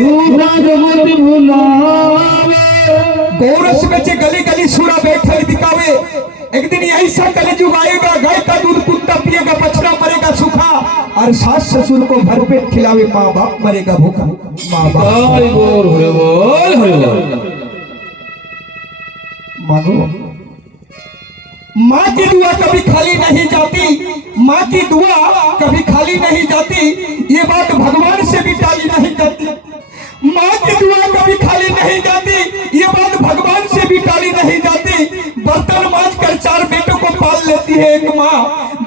झूठा जगत भुलावे गोरस बेचे गली गली सूरा बैठकर दिखावे। एक दिन ऐसा कलयुग आएगा, गाय का दूध कुत्ता पिएगा, बछड़ा मरेगा सूखा, और सास ससुर को भरपेट खिलावे, माँ बाप मरेगा भूखा। माँ बाप मांगो। माँ की दुआ कभी खाली नहीं जाती, माँ की दुआ कभी खाली नहीं जाती, ये बात भगवान से भी टाली नहीं जाती। माँ की दुआ कभी खाली नहीं जाती, ये बात भगवान से भी टाली नहीं जाती। बर्तन मांज कर 4 बेटों को पाल लेती है एक माँ,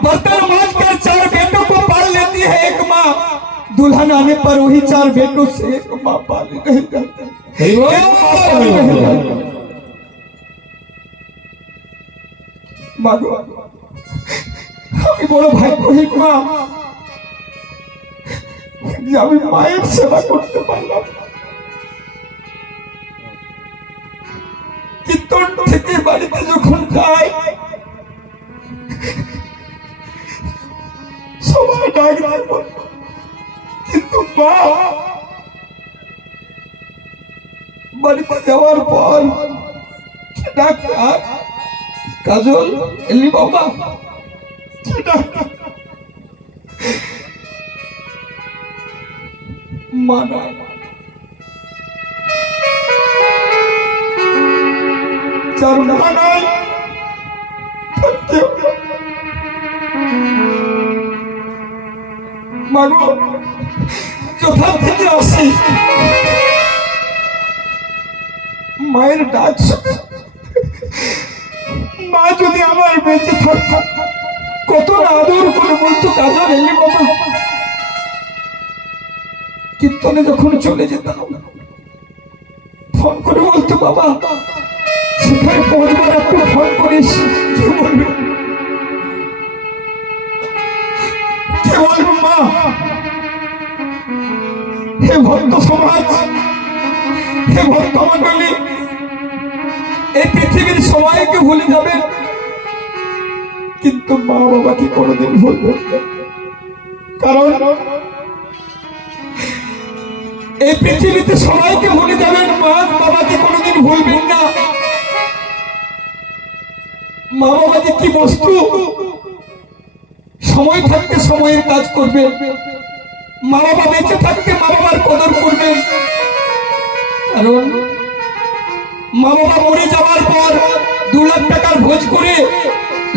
बर्तन मांज कर 4 बेटों को पाल लेती है एक माँ, दुल्हन आने पर वही 4 बेटों से एक माँ पाली नहीं जाती। আমি বড় ভাগ্যহীন মা যে আমি মায়ের সেবা করতে পারলাম। কীর্তন থেকে বাড়িতে যখন যাই সবাই ডাক দেয়, কিন্তু মা বাড়িতে যাওয়ার পর ডাক্তার কাজল এলি বাবা মানা চার মানায় মাগো কোথা থেকে আসি মায়ের ডাক শুনে মা যদি আমার বেঁচে থাকতো কত আদর করে বলতো কাজল এলি বাবা। কীর্তনে যখন চলে যেতাম ফোন করে বলতো বাবা সেখানে পৌঁছবার একটু ফোন করিস, কি বলবি কে বলবো মা। হে ভক্ত সমাজ, হে ভক্ত মন্ডলী, এই পৃথিবীর সবাইকে ভুলে যাবেন কিন্তু মা বাবাকে কোনোদিন ভুলবেন না। কারণ এই পৃথিবীতে সবাইকে ভুলে যাবেন, মা বাবাকে কোনোদিন ভুলবেন না। মা বাবা যে কি বস্তু, সময় থাকতে সময়ের কাজ করবেন, মা বাবা বেঁচে থাকতে মা বাবার কদর করবেন। কারণ মা বাবা মরে যাওয়ার পর 2 লাখ টাকার ভোজ করে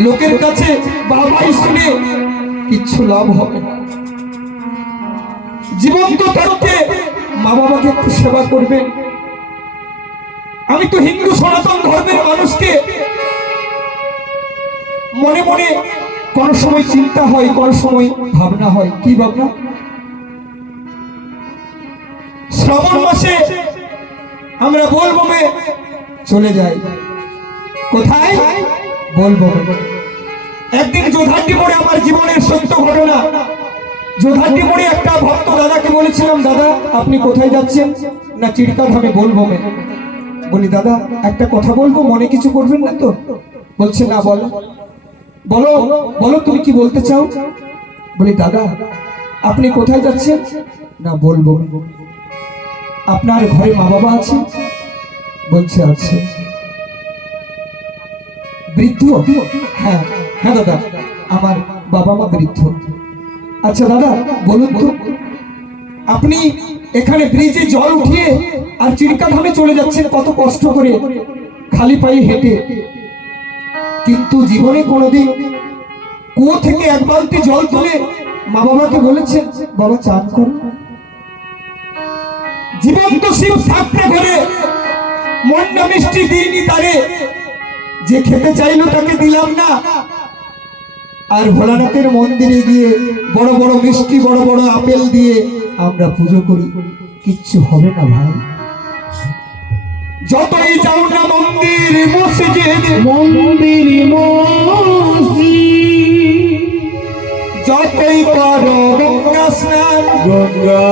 লোকের কাছে বাবাই শুনে কিচ্ছু লাভ হবে না। জীবন্ত থাকতে মা বাবাকে একটু সেবা করবেন। আমি তো হিন্দু সনাতন ধর্মের মানুষকে মনে মনে কোন সময় চিন্তা হয়, কোন সময় ভাবনা হয়। কি ভাবনা? শ্রাবণ মাসে আমরা বোলবমে চলে যাই। কোথায়? বোলবমে। একদিন যোধাটি মোড়ে আমার জীবনের সত্য ঘটনা। যোধাটি মোড়ে একটা ভক্ত দাদাকে বলেছিলাম, দাদা আপনি কোথায় যাচ্ছেন? না চিড়কাধামে বোলবমে। বলি দাদা একটা কথা বলবো, মনে কিছু করবেন না তো? বলছে না, বলো বলো বলো তুমি কি বলতে চাও? বলি দাদা আপনি কোথায় যাচ্ছেন? না বোলবমে। আপনার ঘরে মা বাবা আছে? বলছে আছে। বৃদ্ধ? হ্যাঁ হ্যাঁ দাদা আমার বাবা মা বৃদ্ধ। আচ্ছা দাদা বলুন তো, আপনি এখানে ব্রিজে জল উঠিয়ে আর চিড়কাধামে চলে যাচ্ছেন কত কষ্ট করে, খালি পায়ে হেঁটে, কিন্তু জীবনে কোনোদিন কুয়ো থেকে 1 বালতি জল তুলে মা বাবাকে বলেছেন বাবা চান করুন? জীবন্ত শিব থাকতে ঘরে মন্ডা মিষ্টি দিইনি তারে, যে খেতে চাইলো তাকে দিলাম না। আর ভোলানাথের মন্দিরে গিয়ে বড় বড় মিষ্টি, বড় বড় আপেল দিয়ে আমরা পুজো করি, কিচ্ছু হবে না ভাই। যতই যাও না মন্দির মসজিদ, মন্দির মসজিদ, যতই করো গঙ্গা স্নান, গঙ্গা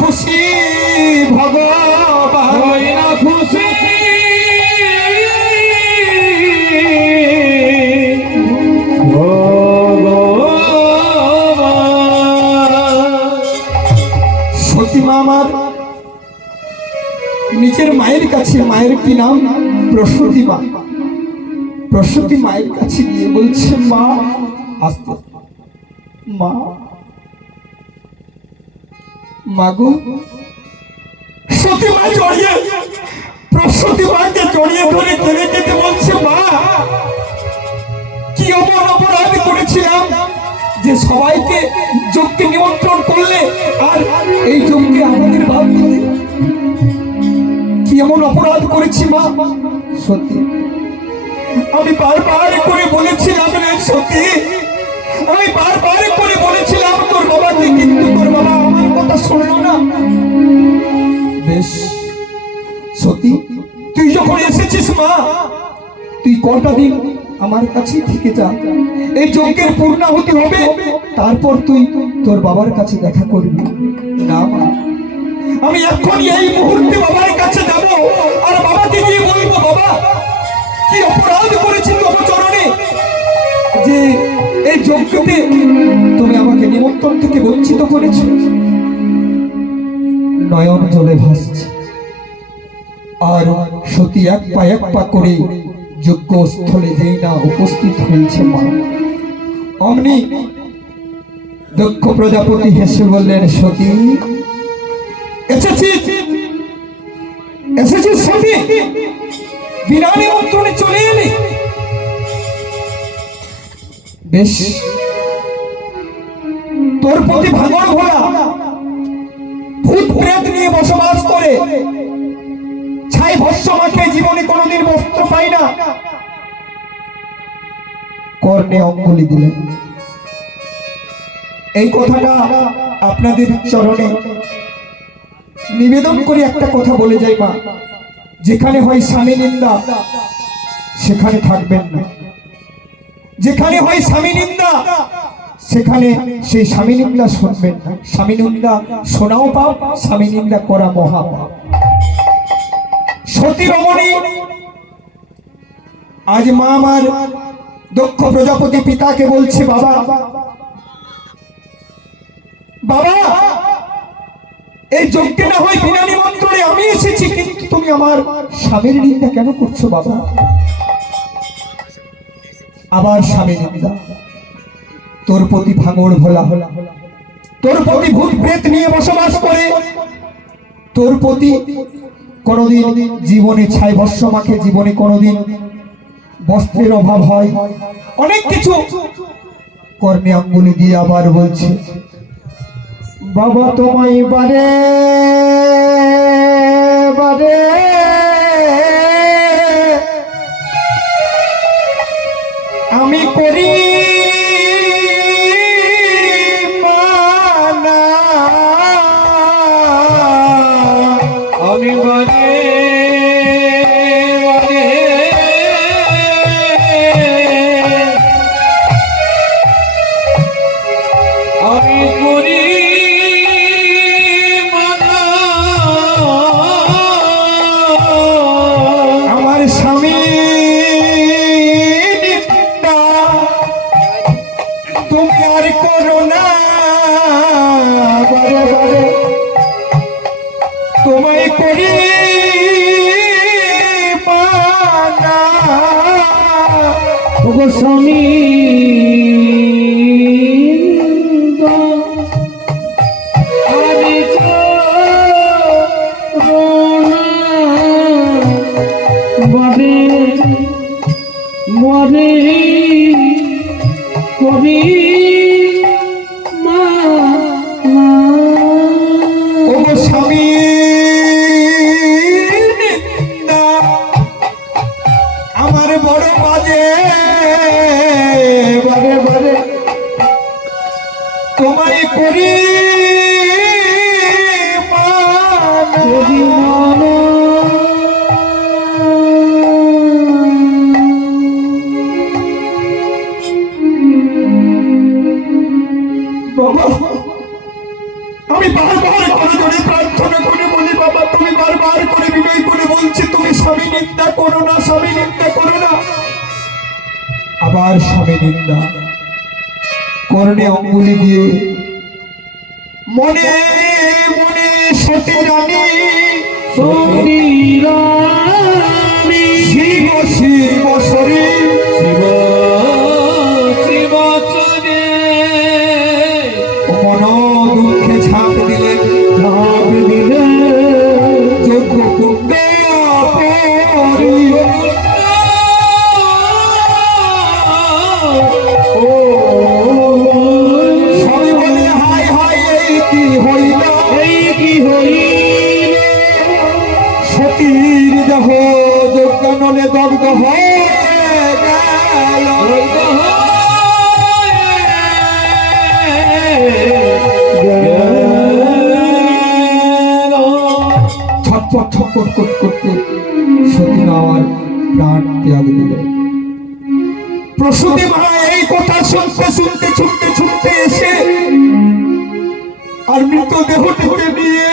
খুশি ভগবান, হয় না খুশি কাছে, মায়ের কি নাম? প্রসূতি মা। প্রসূতি মায়ের কাছে গিয়ে বলছে, মা, আস্তে, মা, মাগো। সতী মা জড়িয়ে, প্রসূতি মাকে জড়িয়ে ধরে কেঁদে কেঁদে বলছে, মা, কি অমন অপরাধ করেছিলাম যে সবাইকে যজ্ঞে নিমন্ত্রণ করলে আর এই যজ্ঞে আমাদের বাদ দিলে? কি এমন অপরাধ করেছি মা? সত্যি আমি বারবার করে বলেছিলাম রে সত্যি, আমি বারবার করে বলেছিলাম তোর বাবাকে, কিন্তু তোর বাবা আমার কথা শুনলো না। বেশ সত্যি, তুই যখন এসেছিস মা, তুই কটা দিন আমার কাছে থেকে যা, এই যজ্ঞের পূর্ণাহুতি হবে, তারপর তুই তোর বাবার কাছে দেখা করবি। না মা, আমি এখন এই মুহূর্তে বাবার কাছে যাব আর বাবাকে গিয়ে বলবো, বাবা, কি অপরাধ করেছি তোমার চরণে যে এই যজ্ঞতে তুমি আমাকে নিমন্ত্রণ থেকে বঞ্চিত করেছো? নয়ন জলে ভাসছে আর সতী এক পা করে যজ্ঞ স্থলে যেই না উপস্থিত হয়েছে মা, অমনি দক্ষ প্রজাপতি হেসে বললেন, সতী এসেছিস, এসেছিস সতী, বিনা নিমন্ত্রণে চলে এলি। বেশ, তোর প্রতি ভাঙন ভোলা ভূত প্রেত নিয়ে বসবাস করে, ছাই ভস্য মাখে জীবনে কোনোদিন বস্ত্র পাই না, কর্ণে অঙ্গুলি দিলেন। এই কথাটা আপনাদের চরণে নিবেদন করে একটা কথা বলে যাই মা, যেখানে হয় স্বামী নিন্দা সেখানে থাকবেন না, যেখানে হয় স্বামী নিন্দা সেখানে সেই স্বামী নিন্দা শুনবেন না। স্বামী নিন্দা শোনাও পাপ, স্বামী নিন্দা করা মহা পাপ। সতী রমণী আজ মা আমার দক্ষ প্রজাপতি পিতাকে বলছে, বাবা, বাবা, এই যজ্ঞে না হয় বিনা নিমন্ত্রণে আমি এসেছি, কিন্তু তুমি আমার স্বামীর নিন্দা কেন করছো বাবা? আবার স্বামী নিন্দা, তোর প্রতি ভাঙড় ভোলা, তোর প্রতি ভূত প্রেত নিয়ে বসবাস করে, তোর প্রতি কোনোদিন জীবনে ছাই ভস্য মাখে, জীবনে কোনোদিন বস্ত্রের অভাব হয়, অনেক কিছু। কর্ণে আঙ্গুলি দিয়ে আবার বলছে, বাবা, তোমায় বারে বারে আমি করি মানা, আমি বারে বারে আমি করি মানা, আমার স্বামী নিন্দা তুমি আর করো না, বারে বারে তোমায় করি মানা। ওগো স্বামী আমি করোনা বারে মরে করি মা, ওগো স্বামী নিন্দা আমার বড় বাজে, বারে বারে তোমায় করি মানা। বাবা, আমি বারবার করে জোরে প্রার্থনা করে বলি, বাবা, তুমি বারবার করে বিনয় করে বলছি, তুমি স্বামী নিন্দা করো না, স্বামী নিন্দা করো না। আবার স্বামী নিন্দা, কর্ণে অঙ্গুলি দিয়ে মনে মনে সতী রানী সতী রানী শিব শিব শরী শিব শিব চরে মন দুঃখে ঝাঁপ দিলেন ঝাঁপ দিলে যজ্ঞ কুণ্ডে পরি। ও সবাই বলে হায় হায় এই কি হইল, এই কি হইল সতীর দেহ যজ্ঞানলে দগ্ধ হয়ে গেল। ছটপট ছটপট করতে সতী আমার প্রাণ ত্যাগ দিলেন। প্রসূতি মা এই কথা শুনতে শুনতে ছুটতে ছুটতে এসে আর মৃতদেহটিকে নিয়ে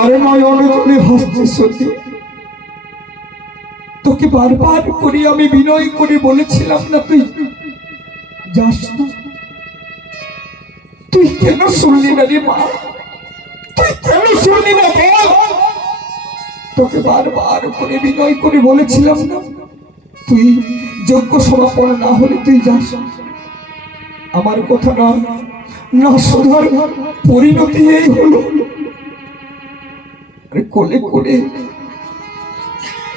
আর নয়ন জলে ভাসছে। সতী, তোকে বারবার করে আমি বিনয় করে বলেছিলাম না তুই যাস না, তুই কেন শুনলি না রে মা, তুই কেন শুনলি না বল? তোকে বারবার করে বিনয় করে বলেছিলাম না তুই যোগ্য সমাপন না হলে তুই যাস না। আমার কথা না না শোনার পরিণতি এই হলো। আরে কোলে কোলে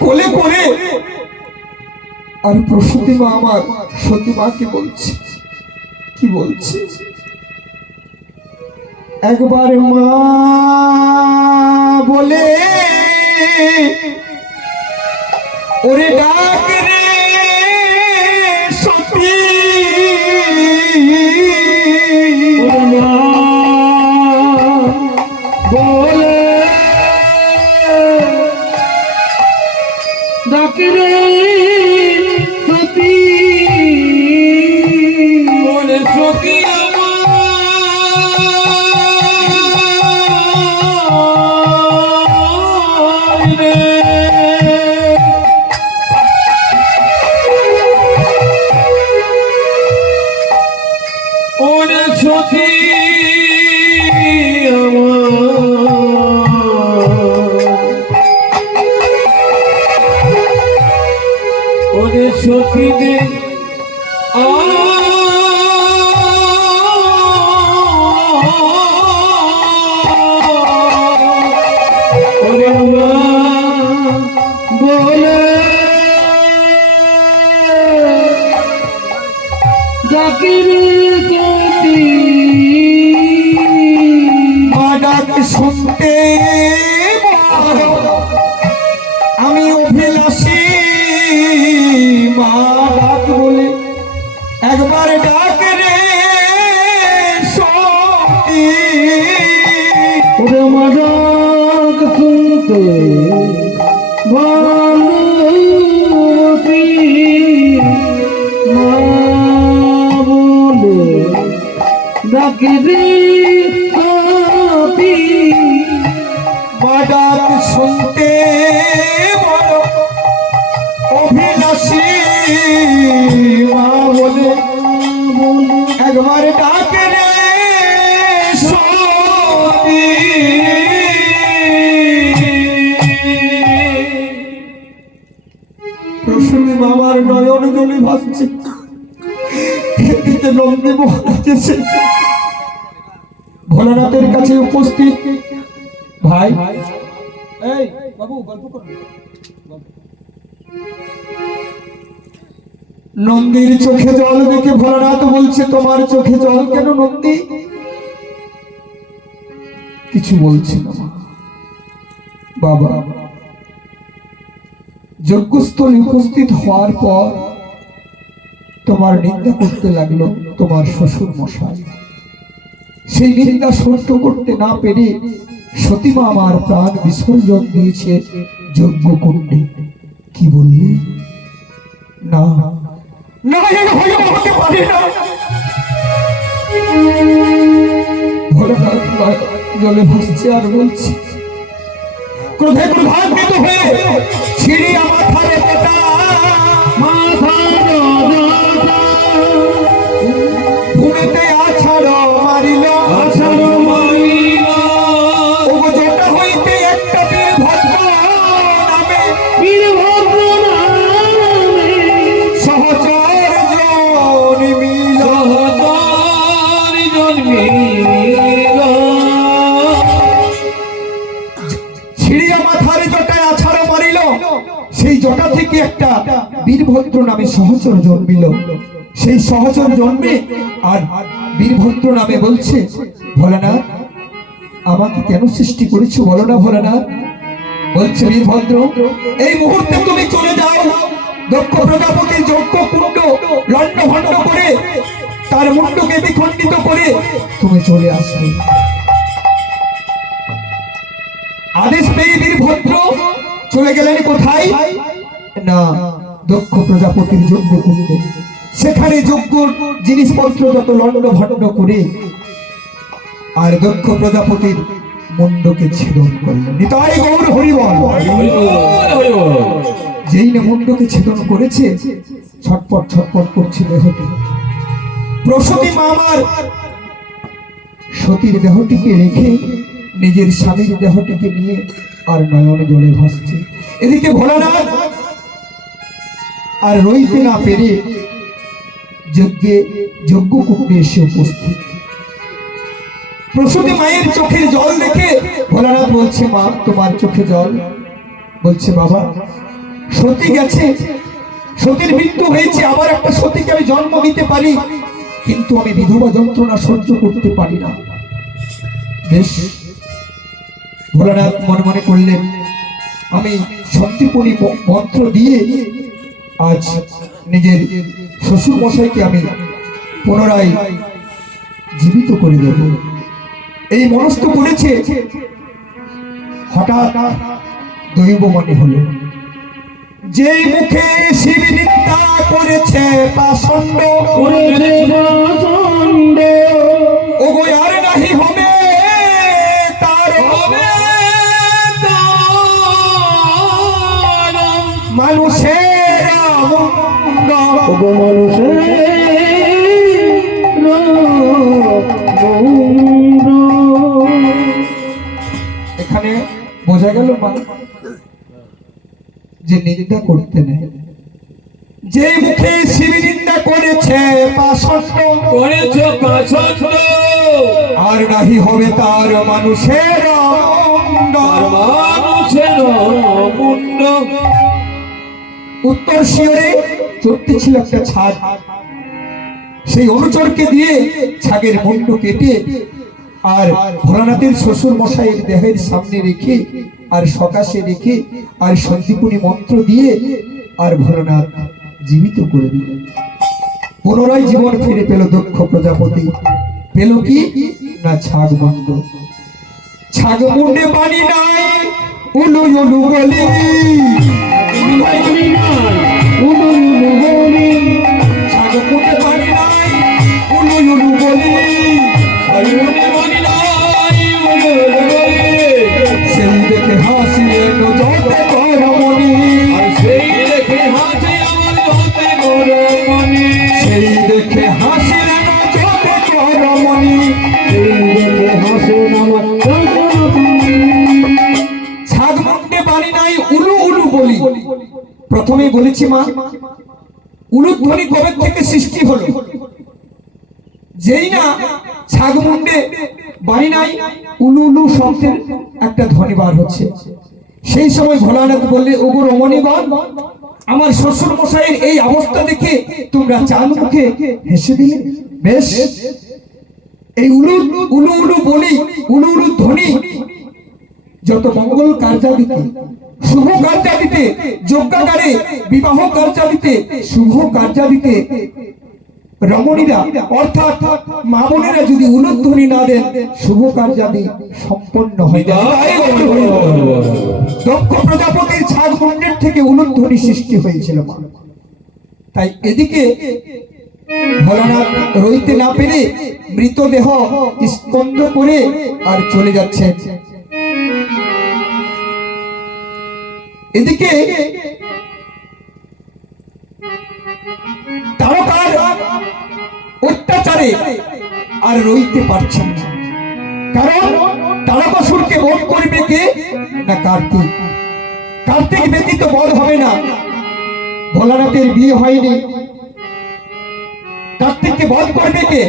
কোলে কোলে আর প্রসূতি মা আমার সতী মাকে বলছে, কি বলছে, একবার মা বলে ওরে ডাক রে সতী, মা বলে ডাকরে সতী বলে সতী আমার রে ওরে সতী ওরে সতী দে ওরে মা বলে ডাকির সতী মা ডাক শুনতে আমি অভিলাষী, মা ডাক বলে একবার ডাক রে সতী। ওরে মাদক শুনতে ভানুমতি মা বলে ডাকিরি সতী মা ডাক শুনতে বড় অভিলাষী, মা বলে একবার ডাক রে সতী। প্রসূতি মামার নয়ন জলে ভাসছে, এদিকে নন্দী মহারাজ এসে ভোলানাথের কাছে উপস্থিত। ভাই এই বাবু গল্প করুন। নন্দীর চোখে জল দেখে ভোলানাথ বলছে, তোমার চোখে জল কেন নন্দী? কিছু বলছে না মা। বাবা যজ্ঞস্থলে উপস্থিত হওয়ার পর তোমার নিন্দা করতে লাগলো তোমার শ্বশুর মশাই। সেই নিন্দা সহ্য করতে না পেরে সতীমা আমার প্রাণ বিসর্জন দিয়েছে যজ্ঞ কুণ্ডে। কি বললি? না না, এর হতে পারে না। ভোলানাথ জলে ভাসছে আর বলছে, ক্রোধে ক্রোধান্বিত হয়ে ছিড়িয়া মাথারে পেটা ভূমিতে আছাড় মারিল, ওগো যেটা হইতে একটা সেই জটা থেকে একটা বীরভদ্র নামে সহচর জন্মিল। সেই সহচর জন্মে আর বীরভদ্র নামে বলছে, ভোলানাথ আমাকে কেন সৃষ্টি করেছো বলো না ভোলানাথ। বলছে, বীরভদ্র এই মুহূর্তে তুমি চলে যাও, দক্ষ প্রজাপতির যজ্ঞ কুণ্ড লন্ড ভন্ড করে তার মুন্ডকে বিখণ্ডিত করে তুমি চলে আসবে। আদেশ পেয়ে বীরভদ্র চলে গেলেন কোথায় না দক্ষ প্রজাপতির যজ্ঞ কুণ্ডে। সেখানে যজ্ঞ জিনিসপত্র যত লন্ড ভন্ড করে আর দক্ষ প্রজাপতির মুন্ডকে ছেদন করলেন। নিতাই গৌর হরিবল। যেই না মুন্ডকে ছেদন করেছে, ছটপট ছটপট করছে দেহটি। প্রসূতি মা আমার সতীর দেহটিকে রেখে নিজের স্বামীর দেহটিকে নিয়ে আর নয়ন জলে ভাসছে। এদিকে ভোলানাথ আর রইতে না পেরে যজ্ঞ কুণ্ডে এসে উপস্থিত। প্রসূতি মায়ের চোখের জল দেখে ভোলানাথ বলছে, মা তোমার চোখে জল? বলছে, বাবা সতী গেছে, সতীর মৃত্যু হয়েছে, আবার একটা সতীকে আমি জন্ম দিতে পারি, কিন্তু আমি বিধবা যন্ত্রণা সহ্য করতে পারি না। বেশ, ভোলানাথ মনে মনে করলেন, আমি সন্ধিপনি মন্ত্র দিয়ে আজ নিজের শ্বশুর মশাইকে আমি পুনরায় জীবিত করে দেব। এই মনস্থ করেছে। হঠাৎ দৈব মনে হলো, যে মুখে শিব নিন্দা করেছে পাষণ্ড, ওগো আর নাহি হবে তার, হবে মানুষের মুন্ড, ওগো মানুষের মুন্ড। এখানে বোঝা গেল মা যে নিন্দা করতে নেই। যে মুখে শিব নিন্দা করেছে পাষণ্ড, করেছে পাষণ্ড, আর নাহি হবে তার মানুষের মুন্ড, মানুষের মুন্ড। উত্তর শিয়রে চড়তে ছিল একটা ছাগ। সেই অনুচরকে দিয়ে ছাগের মুন্ড কেটে আর ভোলানাথের শ্বশুর মশাইয়ের দেহের সামনে রেখে আর সকাশে রেখে আর সন্দীপনী মন্ত্র দিয়ে আর ভোলানাথ জীবিত করে দিলেন। পুনরায় জীবন ফিরে পেল দক্ষ প্রজাপতি। পেল কি না ছাগ মুন্ড। ছাগ মুন্ডে বাণী নাই উলু উলু বলি, ছাগ মুন্ডে বাণী নাই উলু উলু বলি, সেই দেখে হাসিয়ে নজরে করমণি, সেই দেখে হাসে আমার যতে গরমণি, সেই দেখে হাসিয়ে নজরে করমণি, সেই দেখে হাসে আমার ছাগ মুন্ডে বাণী নাই উলু উলু বলি। প্রথমেই বলেছি মা, উলুধ্বনি কবে থেকে সৃষ্টি হলো? যেই না ছাগ মুন্ডে বাণী নাই উলু উলু শব্দের একটা ধ্বনি বার হচ্ছে, সেই সময় ভোলানাথ বললে, ওগো রমণীগণ, আমার শ্বশুর মশাইয়ের এই অবস্থা দেখে তোমরা চাঁদ মুখে হেসে দিলে। বেশ, এই উলু উলু উলু বলি, উলু উলু ধ্বনি যত মঙ্গল কার্যাদিতে, শুভ কার্যাদিতে, যজ্ঞাগারে, বিবাহ কার্যাদিতে, শুভ কার্যাদিতে রমণীরা অর্থাৎ মা বোনেরা যদি উলুধ্বনি না দেন, শুভ কার্যাদি সম্পন্ন হয় না। দক্ষ প্রজাপতির ছাগ মুন্ডের থেকে উলুধ্বনি সৃষ্টি হয়েছিল মা। তাই এদিকে ভোলানাথ রইতে না পেরে মৃতদেহ স্কন্ধ করে আর চলে যাচ্ছে। এদিকে তারকার অত্যাচারে আর রইতে পারছেন না, কারণ তারকাসুরকে বধ করবে কে না কার্তিক। কার্তিক ব্যতীত বধ হবে না। ভোলানাথের বিয়ে হয়নি, কার্তিককে বধ করবে কে?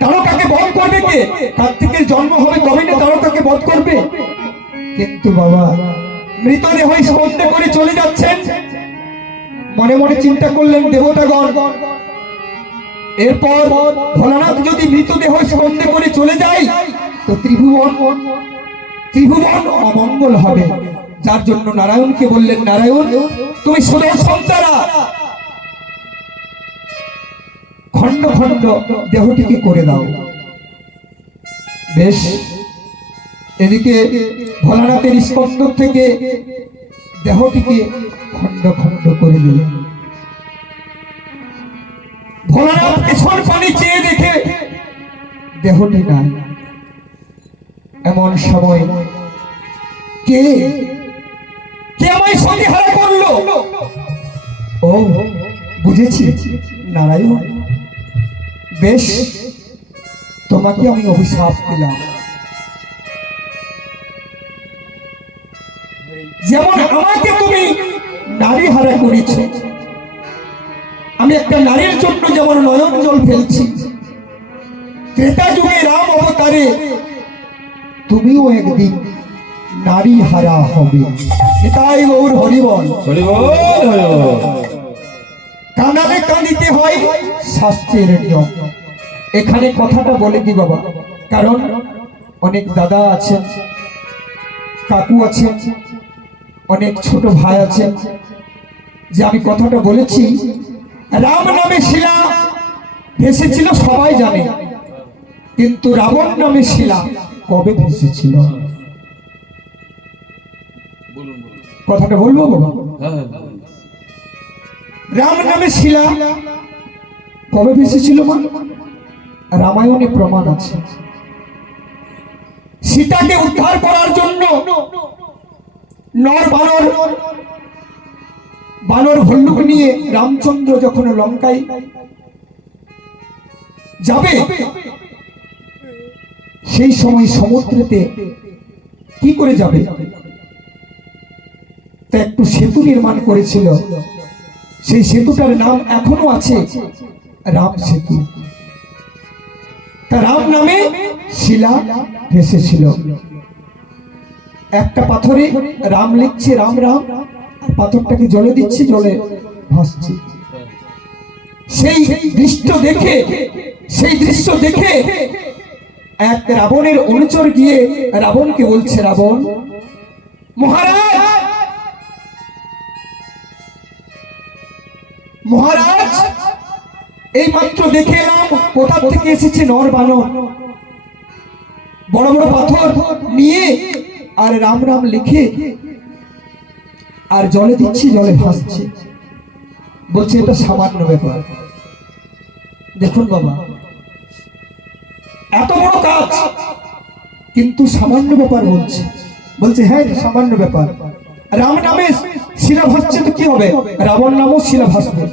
তারকাকে বধ করবে কে? কার্তিকের জন্ম হবে তবে না তারকাকে বধ করবে। কিন্তু বাবা মৃতদেহ স্পর্শ করে চলে যাচ্ছেন। মনে মনে চিন্তা করলেন দেবতাগণ, এরপর ভোলানাথ যদি মৃতদেহ স্পর্শ করে চলে যায় তো ত্রিভুবন অমঙ্গল হবে। যার জন্য নারায়ণকে বললেন, নারায়ণ তুমি সুদর্শন দ্বারা খণ্ড খণ্ড দেহটিকে করে দাও। বেশ, এদিকে ভোলানাথের স্পন্দ থেকে দেহটিকে খণ্ড খণ্ড করে দিলেন। ভোলানাথ পেছন পানি চেয়ে দেখে দেহটি নাই। এমন সময় কে আমায় সতীহারা করলো? ও বুঝেছি, নারায়ণ। বেশ, তোমাকে আমি অভিশাপ দিলাম। যেমন আমাকে তুমি নারী হারা করেছ, আমি একটা নারীর জন্য যেমন নয়ন জল ফেলছি, ত্রেতা যুগে রাম অবতারে তুমিও একদিন নারী হারা হবে। নিতাই গৌর হরিবল। কাঁদালে কাঁদিতে হয়, শাস্ত্রের নিয়ম। এখানে কথাটা বলে দি বাবা, কারণ অনেক দাদা আছেন, কাকু আছেন, অনেক ছোট ভাই আছেন, যে আমি কথাটা বলেছি রাম নামে শিলা ভেসেছিল সবাই জানে, কিন্তু রাবণ নামে শিলা কবে ভেসেছিল? কথাটা বলবো বাবা? রাম নামে শিলা কবে ভেসেছিল? রামায়ণে প্রমাণ আছে। সীতাকে উদ্ধার করার জন্য নর বানর ভল্লুক নিয়ে রামচন্দ্র যখন লঙ্কায় যাবে, সেই সময় সমুদ্রেতে কি করে যাবে? তা একটু সেতু নির্মাণ করেছিল। সেই সেতুটার নাম এখনো আছে রাম সেতু। তা রাম নামে শিলা ভেসেছিল। একটা পাথরে রাম লিখছে রাম রাম, আর পাথরটাকে জলে দিচ্ছে, জলে ভাসছে। সেই দৃশ্য দেখে এক রাবণের অনুচর গিয়ে রাবণকে বলছে, রাবণ মহারাজ, এই মাত্র দেখে এলাম কোথা থেকে এসেছে নর বানর, বড় বড় পাথর নিয়ে আর রাম রাম লিখে আর জলে দিচ্ছি, জলে ভাসছে। বলছে এটা সামান্য ব্যাপার। দেখুন বাবা, এত বড় কাজ কিন্তু সামান্য ব্যাপার বলছে হ্যাঁ সামান্য ব্যাপার। রাম নামে শিলা ভাসছে তো কি হবে? রাবণ নামও শিলা ভাসবে।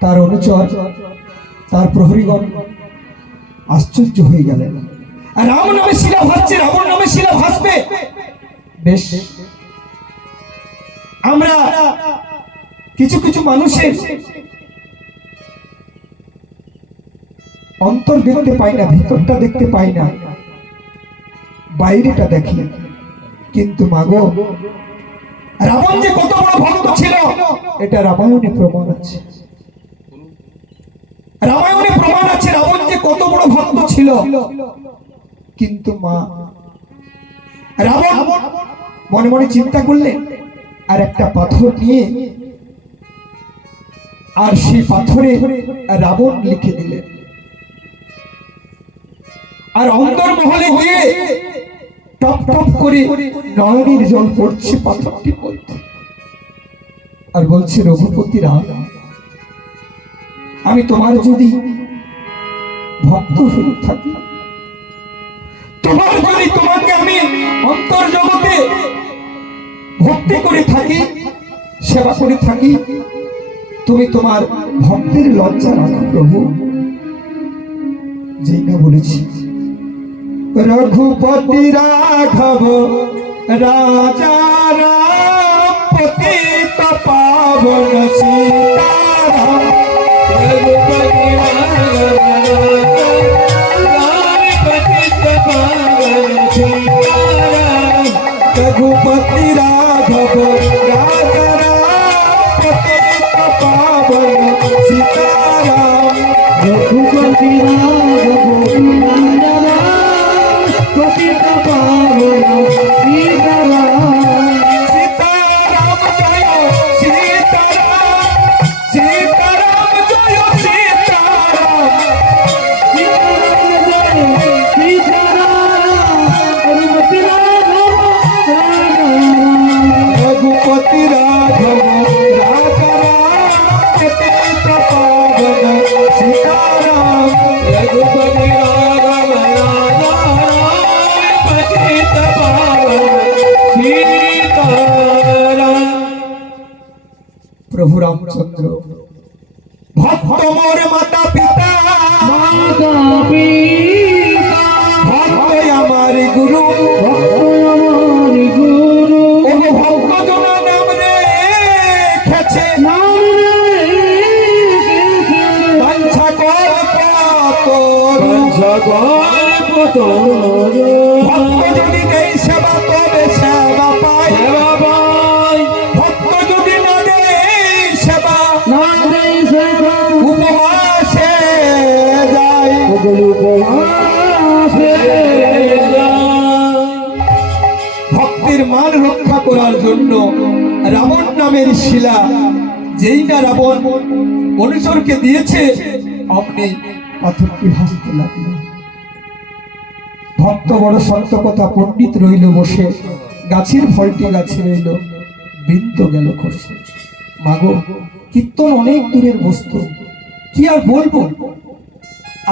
তার অনুচর, তার প্রহরীগণ আশ্চর্য হয়ে গেলেন। রাম নামে শিলা ভাসছে, রাবণ নামে শিলা ভাসবে। বেশ, আমরা কিছু কিছু মানুষের অন্তর দেখতে পাই না, ভিতরটা দেখতে পাই না, বাইরেটা দেখি। কিন্তু মাগো, রাবণ যে কত বড় ভক্ত ছিল এটা রামায়ণে প্রমাণ আছে। রামায়ণে প্রমাণ আছে রাবণ যে কত বড় ভক্ত ছিল। কিন্তু মা রাবণ মনে মনে চিন্তা করলেন, আর একটা পাথর নিয়ে আর সেই পাথরে রাবণ লিখে দিলেন। আর অন্তর্মহলে গিয়ে টপ টপ করে নয়নের জল পড়ছে পাথরটির মধ্যে। আর বলছে, রঘুপতি রাম, আমি তোমার যদি ভক্ত হয়ে থাকি, তোমাকে আমি অন্তর জগতে ভক্তি করে থাকি, সেবা করে থাকি, তুমি তোমার ভক্তের লজ্জা রাখো প্রভু। যেই না বলেছি রঘুপতি রাঘব রাজা রাম পতিত পাবন সীতারাম, रघुपति राम पतित पावन सीताराम, रघुपति रघुपति राघव राजा राम पतित पावन सीताराम रघुपति राघव राजा राम पतित पावन सीताराम सीताराम जय सीताराम सीताराम जय सीताराम रघुपति राघव राजा राम पतित पावन सीताराम रघुपति राघव राजा राम पतित पावन सीताराम प्रभु रामचंद्र भक्त मोर माता पिता माता पिता भक्त हमारे गुरु हमारे गुरु ओगो भक्त जना नाम রেখেছে नाम বাঞ্ছা কল্প ভক্ত যদি দেই সেবা তবে সেবা পাই ভক্ত যদি না দেই সেবা উপবাসে যায় ভক্তির মান রক্ষা করার জন্য রাবণ নামের শিলা যেই না রাবণ অনুচরকে দিয়েছে অমনি পাথরটি ভাসতে লাগলো। ভক্ত বড় সত্য কথা পণ্ডিত রইল বসে গাছের ফলটি গাছে রইল বৃন্ত গেল খসে। মাগো কীর্তন অনেক দূরের বস্তু, কি আর বলবো।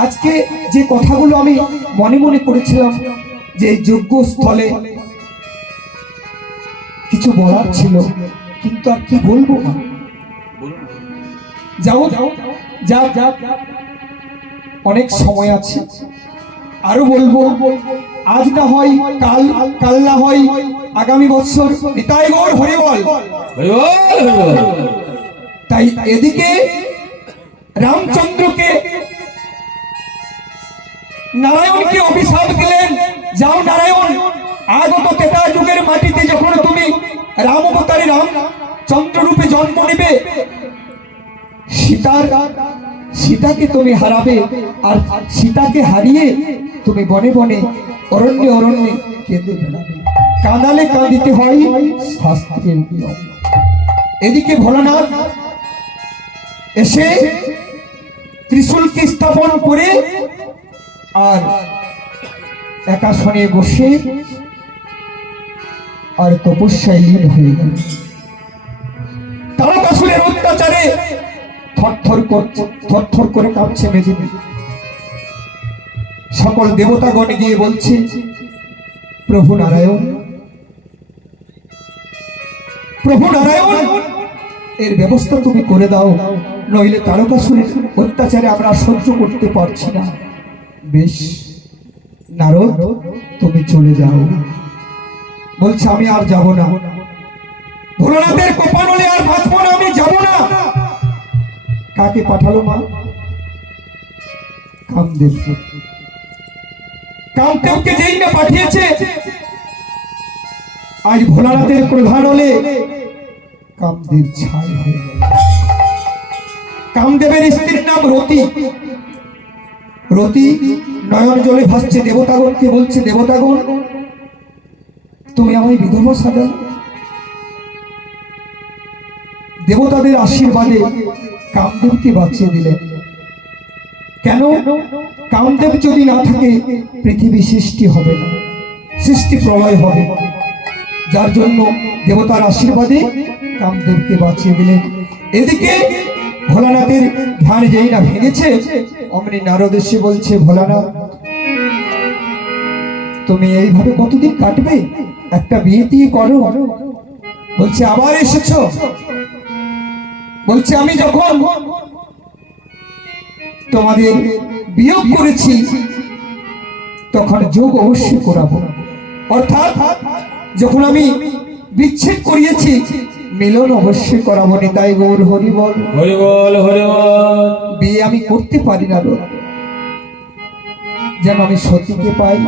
আজকে যে কথাগুলো আমি মনে মনে করেছিলাম যে এই যজ্ঞ স্থলে কিছু বলার ছিল, কিন্তু আর কি বলবো না। যাও যা যা অনেক সময় আছে, আরো বলবো। আজ না হয় কাল, কাল না হয় আগামী বছর। নিতাই গৌর হরি বল। তাই এদিকে রামচন্দ্রকে নারায়ণকে অভিশাপ দিলেন, যাও নারায়ণ, আগত তেতা যুগের মাটিতে যখন তুমি রাম অবতারী রামচন্দ্র রূপে জন্ম নেবে, সীতাকে তুমি হারাবে, আর সীতাকে হারিয়ে তুমি বনে বনে অরণ্যে অরণ্যে কেঁদে বেড়াবে। কাঁদালে কাঁদিতে হয় শাস্ত্রের নিয়ম। এদিকে ভোলানাথ এসে ত্রিশূলকে স্থাপন করে আর একাসনে বসে আর তপস্যায় লীন হয়ে গেল। তারকাসুরের অত্যাচারে থরথর করে কাঁপছে মেদিনী। সকল দেবতাগণ গিয়ে বলছে, প্রভু নারায়ণ, প্রভু নারায়ণ, এর ব্যবস্থা তুমি করে দাও, নইলে তারকাসুরের অত্যাচারে আমরা সহ্য করতে পারছি না। বেশ নারদ, তুমি চলে যাও। বলছে আমি আর যাব না, ভোলানাথের কোপানলে আর বাঁচবো না, আমি যাব না। কাকে পাঠালো মা? কামদেব। কামদেবকে যেই না পাঠিয়েছে, আজ ভোলানাথের প্রধান হলে কামদেব ছাই হয়ে গেল। কামদেবের স্ত্রীর নাম রতি। রতি নয়ন জলে ভাসছে, দেবতাগণকে বলছে, দেবতাগণ তুমি আমায় বিধবা সাজাও। দেবতাদের আশীর্বাদে কামদেবকে বাঁচিয়ে দিলেন। কেন? কামদেব যদি না থাকে পৃথিবী সৃষ্টি হবে না, সৃষ্টি প্রলয় হবে। যার জন্য দেবতার আশীর্বাদে কামদেবকে বাঁচিয়ে দিলেন। এদিকে ভোলানাথের ধ্যান যেই না ভেঙেছে, অমনি নারদ এসে বলছে, ভোলানাথ তুমি এইভাবে কতদিন কাটবে? একটা বিয়ে দিয়ে করো। বলছে আবার এসেছো? বলছে আমি যখন তোমাদের বিয়োগ করেছি তখন যোগ অবশ্যই করাবো। অর্থাৎ যখন আমি বিচ্ছেদ করিয়েছি মিলন অবশ্যই করাবো। নিতাই গৌর হরি বল। হরি বল, হরি বল। বিয়ে আমি করতে পারি না, যেন আমি সতীকে পাই।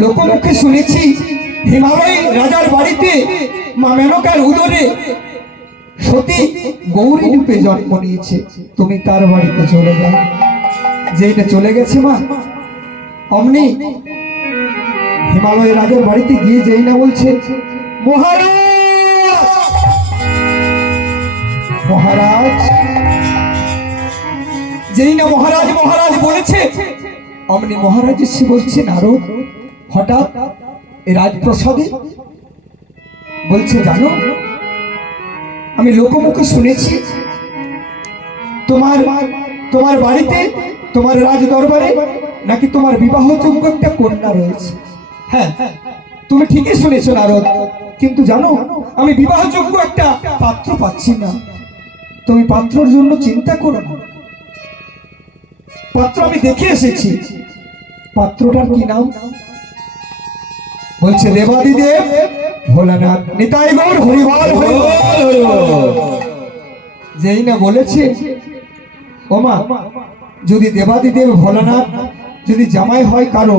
লোকমুখে শুনেছি হিমালয় রাজার বাড়িতে মা মেনকার উদরে সতী গৌরী রূপে জন্ম নিয়েছে। তুমি তার বাড়িতে চলে যাও। যেটা চলে গেছে মা, অমনি হিমালয় রাজার বাড়িতে গিয়ে যেই না বলছে, মহারাজ মহারাজ, যেই না মহারাজ মহারাজ বলেছে, অমনি মহারাজ এসে বলছে, নারদ হঠাৎ এই রাজপ্রসাদে বলছে, জানো আমি লোকমুখে শুনেছি তোমার বাড়িতে, তোমার রাজ দরবারে নাকি তোমার বিবাহযোগ্য একটা কন্যা রয়েছে। হ্যাঁ, তুমি ঠিকই শুনেছো নারদ, কিন্তু জানো আমি বিবাহযোগ্য একটা পাত্র পাচ্ছি না। তুমি পাত্রর জন্য চিন্তা করো না, পাত্র আমি দেখে এসেছি। পাত্রটার কি নাম? বলছে দেবাদিদেব ভোলানাথ, নিতাই গৌর হরিবল হরিবল। যেই না বলেছে, ওমা যদি দেবাদিদেব ভোলানাথ যদি জামাই হয় কারো,